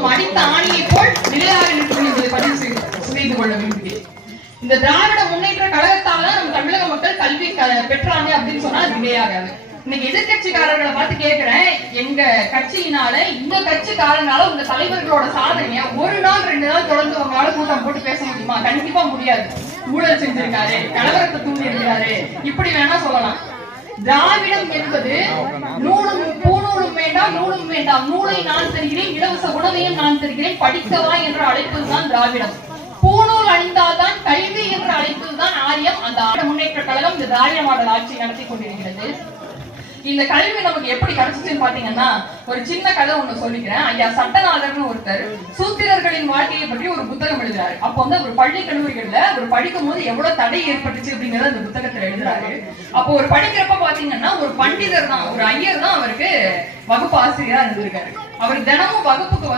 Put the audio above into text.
போடும் அடித்த ஆணியை போல் நிலையாக நிற்கும் என்பதை பதிவு செய்து கொள்ள விரும்புகிறேன். இந்த திராவிட முன்னேற்ற கழகத்தால நம்ம தமிழக மக்கள் கல்வி பெற்றாங்க அப்படின்னு சொன்னா அது கிடையாது. இன்னைக்கு எதிர்கட்சிக்காரர்களை பார்த்து கேட்கிறேன், எங்க கட்சியினால இந்த கட்சிக்காரனால உங்க தலைவர்களோட சாதனைய ஒரு நாள் 2 நாள் தொடர்ந்து உங்களால கூட்டம் போட்டு பேச முடியுமா? கண்டிப்பா முடியாது. ஊழல் செஞ்சிருக்காரு, கலவரத்தை தூண்டி இருக்கிறாரு, இப்படி வேணா சொல்லலாம். திராவிடம் என்பது பூநூலும் வேண்டாம் நூலும் வேண்டாம், நூலை நான் தருகிறேன், இலவச உணவையும் நான் தருகிறேன், படிக்கவா என்ற அழைப்பது தான் திராவிடம். பூநூல் அணிந்தால்தான் கல்வி என்ற அழைப்பது தான் ஆரியம். அந்த முன்னேற்ற கழகம் இந்த திராவிட மாடல் ஆட்சி நடத்தி கொண்டிருக்கிறது. இந்த கல்வி நமக்கு எப்படி கிடைச்சிச்சுன்னு பாத்தீங்கன்னா, ஒரு சின்ன கதை ஒண்ணு சொல்லிக்கிறேன். ஐயா சட்டநாதர்னு ஒருத்தர் சூத்திரர்களின் வாழ்க்கையை பற்றி ஒரு புத்தகம் எழுதுறாரு. அப்போ வந்து அவர் பள்ளி கல்லூரிகள்ல அவர் படிக்கும் போது எவ்வளவு தடை ஏற்பட்டுச்சு அப்படிங்கறத அந்த புத்தகத்துல எழுதுறாரு. அப்போ ஒரு படிக்கிறப்ப பாத்தீங்கன்னா ஒரு பண்டிதர் தான், ஒரு ஐயர் தான் அவருக்கு வகுப்பு ஆசிரியரா இருந்திருக்காரு. அவர் தினமும் வகுப்புக்கு